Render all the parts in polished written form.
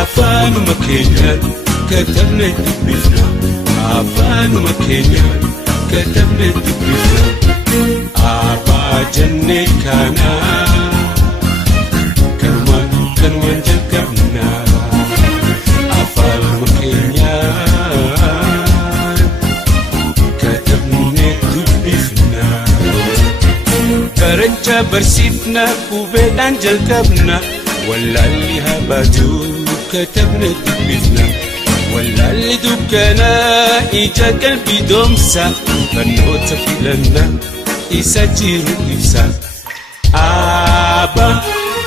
afaanuma keenyaan katabne dubbifna afaanuma keenyaan katabne dubbifna abbaa jennee kana kanumaan jalqabna afaanuma keenyaan katabne dubbifna baracha barsiifna hubeedhaan jalqabna wallalli habajuu katabne dubbifna wallalli dukkana ija qalbii doomsa barnoota filanna isa jiru ibsa abbaa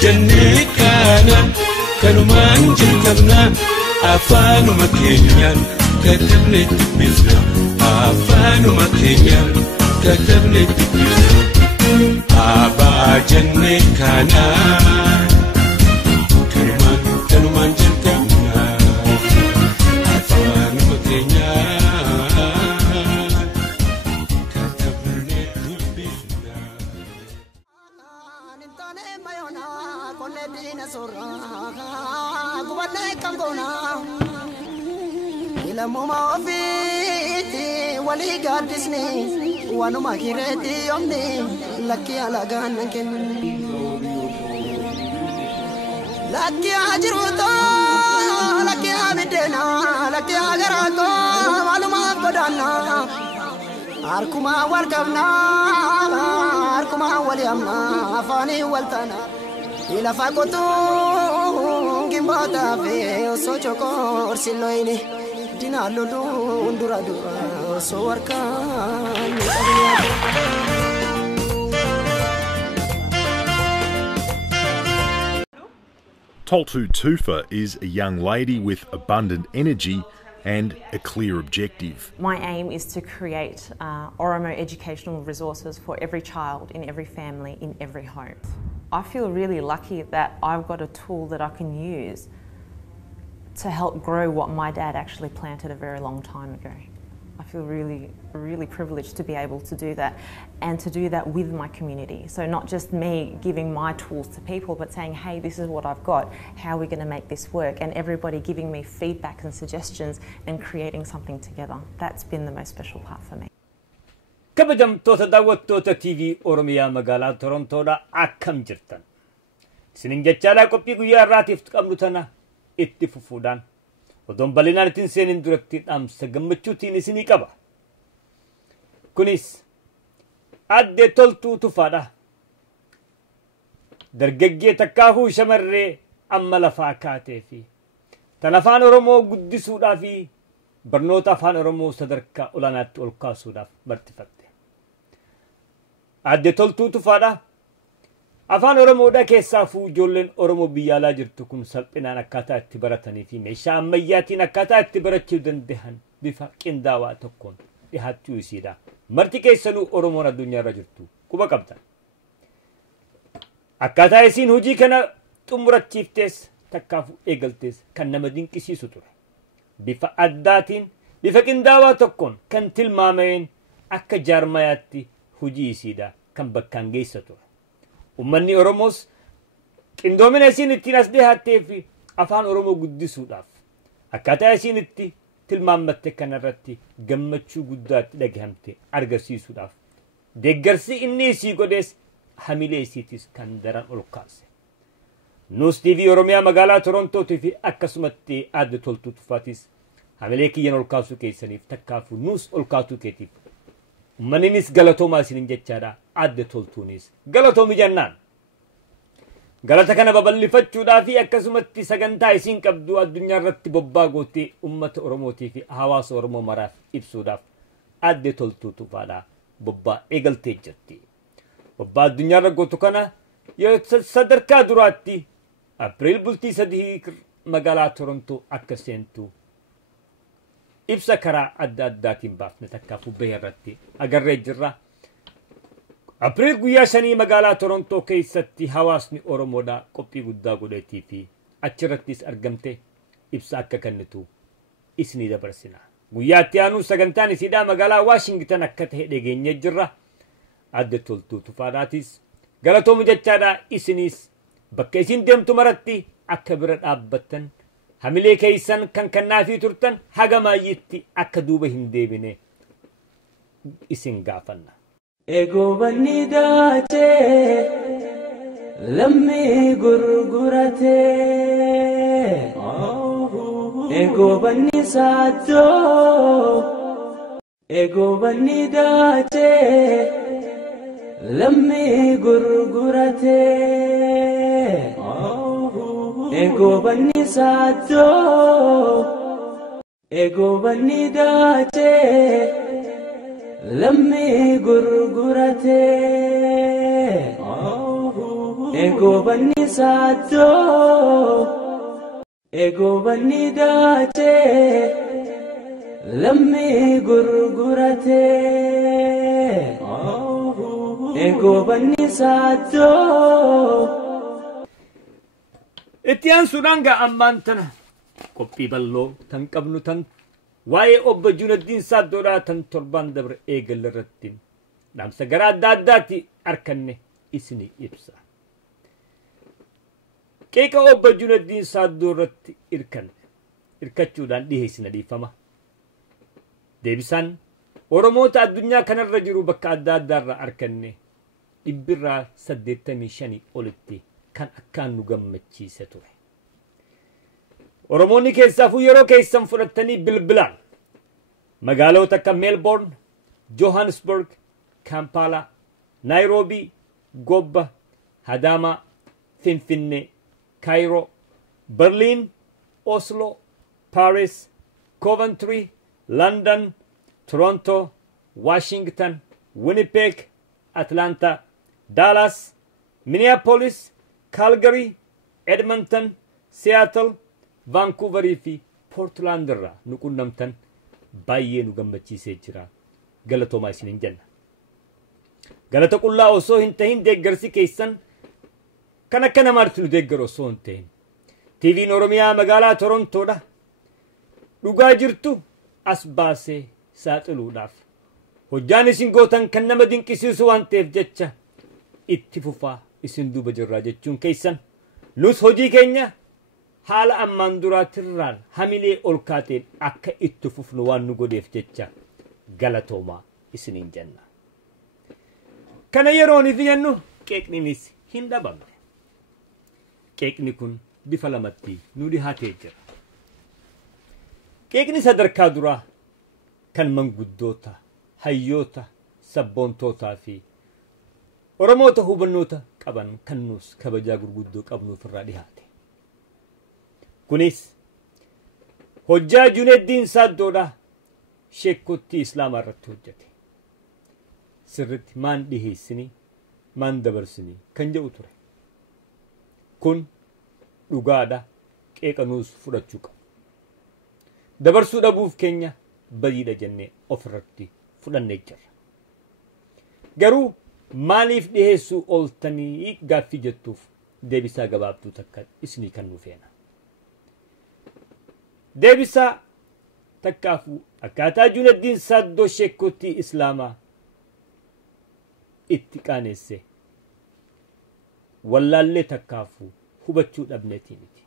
jennee kana kanumaan jalqabna afaanuma keenyaan katabne dubbifna afaanuma keenyaan katabne dubbifna abbaa jennee kana kanumaan jalqabna afaanuma keenyaan katabne dubbifna. Ilamuma ofiiti walii gaaddisni waanuma kireetti yoomni lakkii alagaan kennu. Lakkii jiruutoo lakkii abiddeena lakkii agaraatoo maalumaaf godaannaa harkumaa wal qabnaa harkumaa wal yaamnaa afaanii wal taanaa ilafa qotuu gimbootaa fi osoo chokoo orsilooyini dinaa loluun dura dura osoo warkaan Toltu Tufa is a young lady with abundant energy and a clear objective. My aim is to create Oromo educational resources for every child, in every family, in every home. I feel really lucky that I've got a tool that I can use to help grow what my dad actually planted a very long time ago. I feel really privileged to be able to do that and to do that with my community. So not just me giving my tools to people, but saying, hey, this is what I've got, how are we going to make this work? And everybody giving me feedback and suggestions and creating something together. That's been the most special part for me. kabajamtoota daawwattoota TV Oromiyaa magaalaa Torontoodha akkam jirtan. Isinin jechaa qophii guyyaa irraatiif qabnu tana itti fufuudhaan odoon bal'inaan ittiin seenin duratti dhaamsa gammachuutiin isinii qaba. Kunis adde Toltuu Tufaadha. Dargaggee takkaafuu shamarree amma lafaa kaatee fi tan afaan Oromoo guddisuudhaa fi barnoota afaan Oromoo sadarkaa olaanaatti ol kaasuudhaaf barsiifatte. Adde Toltuu Tufaadha. Afaan Oromoodhaa keessaafuu ijoolleen Oromoo biyya alaa jirtu kun salphinaan akkaataa itti baratanii fi meeshaa ammayyaatiin akkaataa itti barachuu danda'an bifa qindaawaa tokkoon dhihaachuu isiidha. Marti keessanuu Oromoon addunyaarra jirtu quba qabdan. Akkaataa isiin hojii kana xumurachiiftees takkaafuu eegaltees kan nama dinqisiisu ture. Bifa addaatiin bifa qindaawaa tokkoon kan tilmaameen akka jaarmayaatti hojii isiidha kan bakkaan geessa ture. Ummanni Oromoos qindoomina isiin ittiin as dhihaattee fi afaan Oromoo guddisuudhaaf akkaataa isiin itti tilmaamatte kanarratti gammachuu guddaatti dhagahamte argisiisuudhaaf deeggarsi inni isii godhees hamilee isiitis kan daran ol kaase. Nuus TV Oromiyaa magaalaa Torontootii fi akkasumatti adde Toltuu Tufaatis hamilee kiyyan ol kaasuu keessaniif takkaafuu nuus ol kaasuu keetiif ummaninis galatoomaa isinin jechaadha. Adde Toltuunis galatoomi jennaan. Galata kana babal'ifachuudhaa fi akkasumatti sagantaa isiin qabdu addunyaarratti bobbaa gootee ummata Oromootii fi hawaasa Oromoo maraaf ibsuudhaaf adde Toltuu Tufaadha bobbaa eegaltee jirti. Bobbaa addunyaarra gootu kana yoo sadarkaa duraatti April bultii 3 magaalaa Torontoo akka seentu ibsa karaa adda addaatiin baafne takkaafuu bahee irratti agarree jirra. April guyyaa 5 magaalaa Torontoo keessatti hawaasni Oromoodhaa qophii guddaa godheetii fi achirrattis argamte ibsa akka kennitu isinii dabarsina. Guyyaatti aanu sagantaan isiidhaa magaalaa Washington akka ta'e dhageenyee jirra. Adde Toltuu Tufaadhaatis galatoomu jechaadha. Isinis bakka isin deemtu maratti akka bira dhaabbattan hamilee keeysan kan kannaafii turtan haga maayyitti akka duuba hin deebine isin gaafanna. Eegoobanni daachee lammii gurguratee eegoobanni saaddoo eegoobanni daachee lammii gurguratee eegoobanni saaddoo eegoobanni daachee lammii gurguratee eegoobanni saaddoo eegoobanni daachee lammii gurguratee eegoobanni saaddoo. Itti aansuudhaan ammaan tana qophii bal'oo tan qabnu tan waa'ee Obboo Juneedin Saaddoodhaa tan torban dabre eegalirratti dhaamsa gara adda addaatti arkanne isinii ibsa. Qeeqa Obboo Juneedin Saaddoo irratti irkachuudhaan dhiheessina dhiifama. Deebisaan Oromoota addunyaa kanarra jiru bakka adda addaarraa arkanne 85 olitti kan akkaan nu gammachiise ture. Oromoonni keessaafuu yeroo keessan fudhattanii bilbilaan magaalota akka Melbourne, Johannesburg, Kampala, Nairobi, Gobba, Hadama, Finfinne, Cairo, Berlin, Oslo, Paris, Coventry, London, Toronto, Washington, Winnipeg, Atlanta, Dallas, Minneapolis, Calgary, Edmonton, Seattle, Vancouver fi Portland irraa nu qunnamtan baay'ee nu gammachiisee jira. Galatoomaa isiniin jenna. Galata qullaa osoo hin tahin deeggarsi keessan kan akka namaatti nu deeggaru osoo hin tahin. TV'n Oromiyaa magaalaa Torontoodha. Dhugaa jirtu as baasee saaxiluudhaaf. Hojjaan isin gootan kan nama dinqisiisu waan ta'eef jecha itti fufaa isin duuba jirraa jechuun keessan nus hojii keenya haala ammaan duraatirraan hamilee ol kaateen akka itti fufnu waan nu godheef jecha galatoomaa isiniin jenna. Kana yerooniif jennu qeeqninis hin dhabamne. Qeeqni kun bifa lamatti nu dhihaatee jira. Qeeqni sadarkaa duraa kan manguddoota, hayyoota, sabboontootaa fi Oromoota hubannoota qaban kan nus kabajaa gurguddoo qabnuuf irraa dhihaate. Kunis hojjaa Juneedin Saaddoodhaa sheekotti Islaamaa irratti hojjete. Sirritti maan dhiheessinii, maan dabarsinii kan jedhu ture. Kun dhugaadha qeeqa nuus fudhachuu qabu. Dabarsuu dhabuuf keenya badiidha jennee ofirratti fudhannee jirra. Garuu maaliif dhiheessuu ooltanii gaaffii jettuuf deebisaa gabaabduu takka isinii kan nu feena. Deebisaa takkaafuu akkaataa Juneedin Saaddoo sheekotti Islaamaa itti qaaneesse wallaallee takkaafuu hubachuu dhabneetii miti.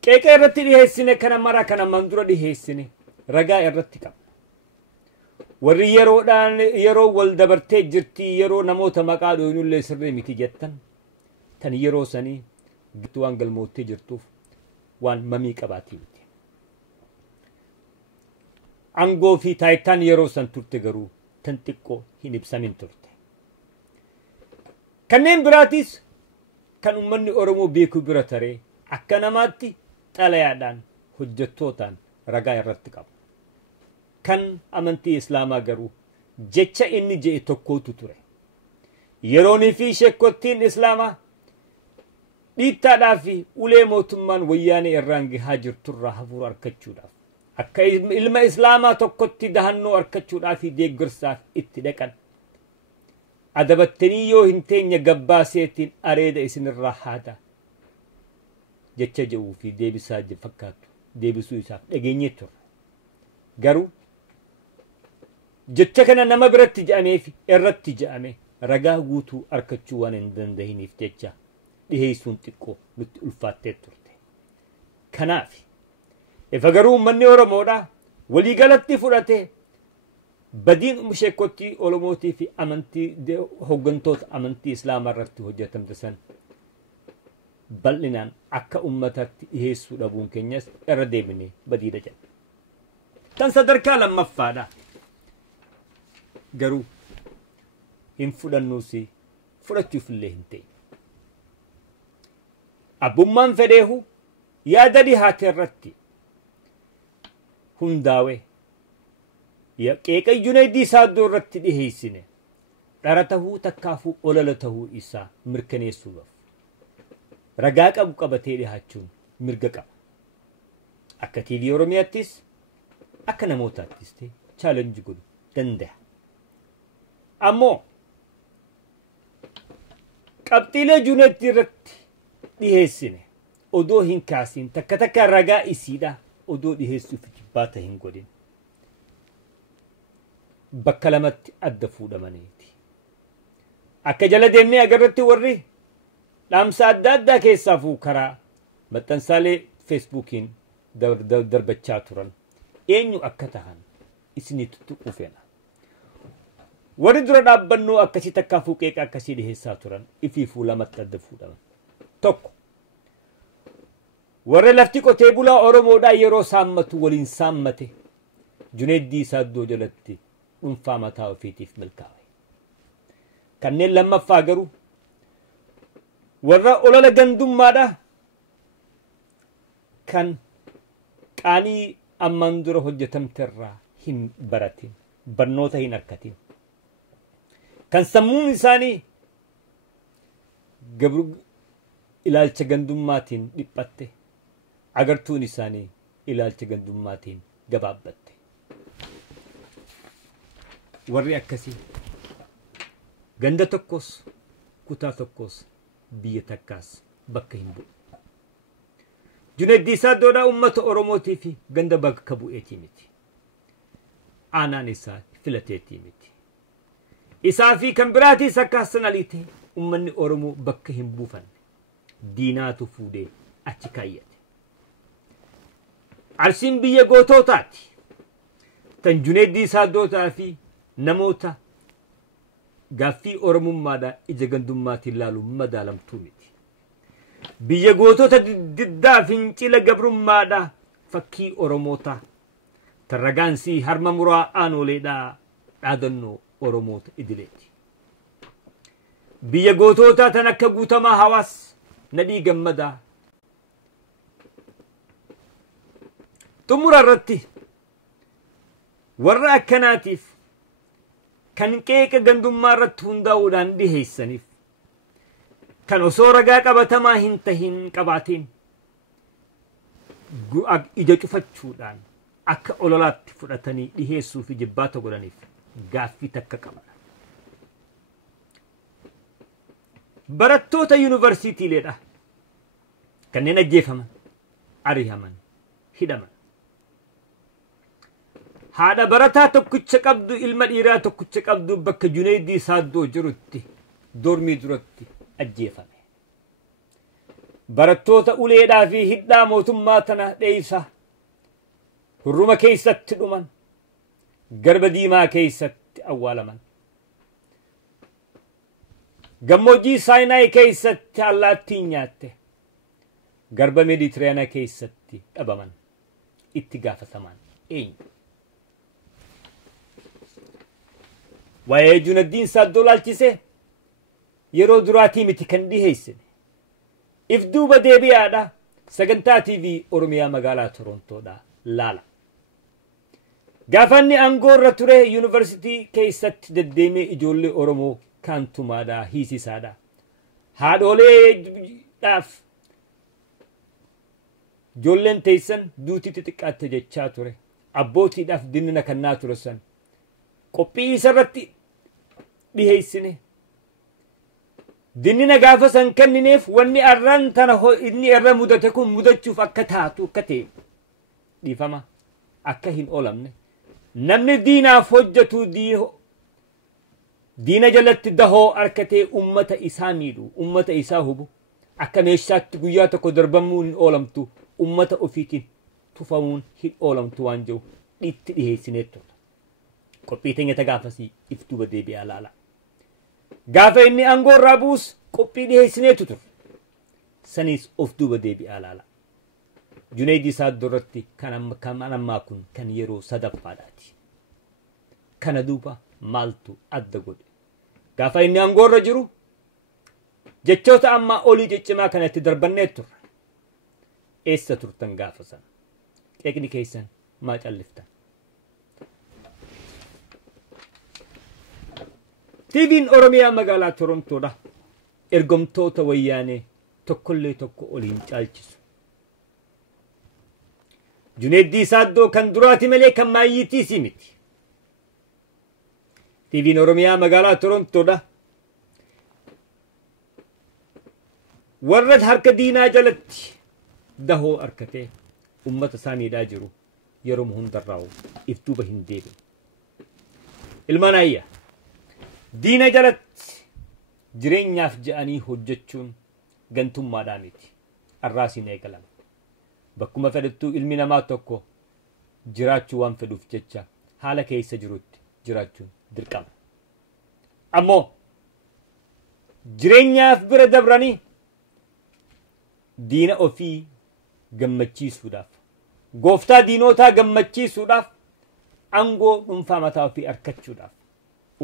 Qeeqa irratti dhiheessine kana mara kana mandura dhiheessine ragaa irratti qabna. Warri yeroo wal dabartee jirtii yeroo namoota maqaa dhooynullee sirrii miti jettan tan yeroo sanii gittu waan galmoottee jirtuuf waan mamii qabaatii miti. Angoo fi taayitaan yeroo san turte garuu tan xiqqoo hin ibsamin turte. Kanneen biraatis kan ummanni Oromoo beekuu bira taree akka namaatti xalayaadhaan hojjettootaan ragaa irratti qabu. Kan amantii Islaamaa garuu jecha inni jedhe tokkootu ture. Yeroonii fi sheekottiin Islaamaa dhiittaadhaa fi ulee mootummaan wayyaanee irraan gahaa jirturraa hafuura argachuudhaaf akka ilma Islaamaa tokkotti dahannoo argachuudhaaf fi deeggarsaaf itti dhaqan. Adabattanii yoo hin teenye gabbaaseetiin areeda isinirraa haada jecha jedhuu fi deebisaa fakkaatu deebisuu isaaf dhageenyee turre. Garuu jecha kana nama biratti jedhamee fi irratti jedhame ragaa guutuu argachuu waan hin dandahiniif jecha dhiheessuun xiqqoo nutti ulfaattee turte. Kanaaf ifa garuu manni Oromoodha walii galatti fudhate badiin sheekotti Oromootii fi amantii hoggantoota amantii Islaamaa irratti hojjetamte san bal'inaan akka ummatatti dhiheessuu dhabuun keenyas irra deebinee badiidha jedha. Tan sadarkaa lammaffaadha. Garuu hin fudhannuusi fudhachuuf illee hin ta'e. Abbummaan fedheehu yaada dhihaate irratti hundaa'ee qeeqa Juneedin Saaddoo irratti dhiheessine dhara tahuu takkaafuu olala tahuu isaa mirkaneessuudhaaf ragaa qabu qabatee dhihaachuun mirga qaba. Akka TV Oromiyaattis akka namootaattis ta'e chaalenjii godhu danda'a. Ammoo qabxiilee Juneedin irratti dhiheessine odoo hin kaasin takka takka ragaa isiidha odoo dhiheessuuf jibbaata hin godhin bakka lamatti adda fuudhamaniiti. Akka jala deemnee agarratti warri dhaamsa adda addaa keessaafuu karaa maxxansaalee feesbuukiin darbachaa turan eenyu akka tahan isinitti tuqufeena. Warri dura dhaabbannoo akkasii takkaafuu qeeqa akkasii dhiheessaa turan ifiifuu lamatti adda fuudhaman. Tokko warra lafti qotee bulaa Oromoodhaa yeroo saammatu waliin saammate Juneedin Saaddoo jalatti dhuunfaa mataa ofiitiif milkaa'e. Kanneen lammaffaa garuu warra olola gandummaadha kan qaanii ammaan dura hojjetamte irraa hin baratin barnoota hin argatin kan sammuun isaanii ilaalcha gandummaatiin dhiphatte agartuun isaanii ilaalcha gandummaatiin gabaabbatte. Warri akkasii ganda tokkos kutaa tokkos biyya takkaas bakka hin bu'u. Juneedin Saaddoodhaa uummata Oromootii fi ganda bakka bu'eetii miti. Aanaan isaa filateetii miti. Isaa fi kan biraatiis akkaasan aliitee uummanni Oromoo bakka hin buufanne. Diinaatu fuudhee achi kaayyate. Arsiin biyya gootootaati. Tan Juneedin Saaddootaa fi namoota gaaffii Oromummaadhaa ija gandummaatiin ilaalu madaalamtuu miti. Biyya gootota diddaa fincila gabrummaadhaa fakkii Oromootaa tan ragaansii harma muraa aanoleedhaa dhaadannoo Oromoota idileeti. Biyya gootootaa tan akka guutamaa hawaas nadhii gammadaa xumura irratti warra akkanaatiif kan qeeqa gandummaa irratti hundaa'uudhaan dhiheessaniif kan osoo ragaa qabatamaa hin tahin qabaatiin ija cufachuudhaan akka ololaatti fudhatanii dhiheessuu fi jibbaata godhaniif gaaffii takka qaban. Barattoota yuunivarsiitiileedha kanneen ajjeefaman, ari'aman, hidhaman. Haadha barataa tokkicha qabdu ilma dhiiraa tokkicha qabdu bakka Juneedin Saaddoo jirutti dormii duratti ajjeefame. Barattoota uleedhaa fi hidhaa mootummaa tana dheeysa hurruma keessatti dhuman garba diimaa keessatti awwaalaman. Gammoojjii Saayinaay keessatti allaattiin nyaatte garba Meeditiraaniyaa keessatti dhabaman. Itti gaafataman eenyu? Waa'ee Juneedin Saaddoo laalchisee yeroo duraatii miti kan dhiheessine. If duuba deebi'aadha sagantaa TV Oromiyaa magaalaa Torontoodhaa laala. Gaafanni aangoo irra ture yuunivarsiitii keessatti deddeemee ijoollee Oromoo kaantumaadhaa hiisisaadha. Haadholeedhaaf ijoolleen teessan duutii xixiqqaatte jechaa ture. Abbootiidhaaf dinnina kannaa ture san qophii isarratti dhiheessine. Dinnina gaafa san kennineef wanni arraan tana inni irra mudate kun mudachuuf akka taatu akka ta'e dhiifama akka hin oolamne namni diinaaf hojjetu diina jalatti dahoo harkatee ummata isaa miidhu ummata isaa hubu akka meeshaatti guyyaa tokko darbamuu hin oolamtu ummata ofiitiin tufamuun hin oolamtu waan jiru itti dhiheessinee turre. Qophii teenya gaafasii iftuu badee bi'aa laala. Gaafa inni aangoo irraa buus qophii dhiheessineetu turre. Saniis of duuba deebi'aa laala. Juneedin Saaddoo irratti kan ammaa kun kan yeroo sadaffaadhaati. Kana duuba maaltu adda godhe? Gaafa inni aangoo irra jiru jechoota ammaa olii ciccimaa kanatti darbannee turre. Eessa turtan gaafa sana? Qeeqni keessan maa calliftan? TV'n Oromiyaa magaalaa Torontoodha. Ergamtoota wayyaanee tokkollee tokko oliin caalchisu. Juneedin Saaddoo kan duraati malee kan maayyiitiisii miti. TV'n Oromiyaa magaalaa Torontoodha. Warra harka diinaa jalatti dahoo harkatee ummata isaaniidhaa jiru yeroo hundarraa'u if duuba hin deebine. Ilmaan ayya diina jalatti jireenyaaf je'anii hojjechuun gantummaadhaa miti. Arraasiin eegalama. Bakkuma fedhattuu ilmi namaa tokko jiraachuu waan fedhuuf jecha haala keessa jirutti jiraachuun dirqama. Ammoo jireenyaaf bira dabranii diina ofii gammachiisuudhaaf gooftaa diinotaa gammachiisuudhaaf aangoo dhuunfaa mataa ofii harkachuudhaaf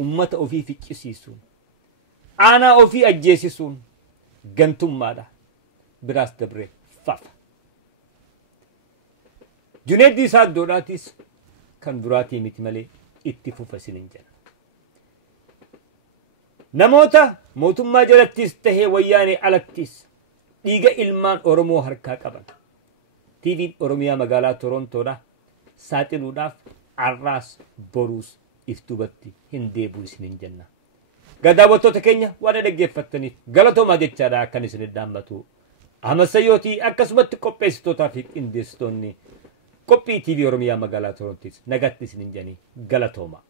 ummata ofii ficcisiisuun aanaa ofii ajjeesisuun gantummaadha. Biraas dabree fafa. Juneedin Saaddoodhaatis kan duraatii miti malee itti fufa isinin jedha. Namoota mootummaa jalattis tahee wayyaanee alattis dhiiga ilmaan Oromoo harkaa qaban TV'n Oromiyaa magaalaa Torontoodha saaxiluudhaaf arraas boruus iftuubatti hin deebi'u isinin jenna. Daawwattoota keenya waan dhaggeeffattaniif galatoomaa jechaadha akkan isin dhaammatu. Amasayyootii akkasumatti qopheessitootaa fi qindeessitoonni qophii TV Oromiyaa magaalaa Torontoos nagatti isinin jenni galatooma.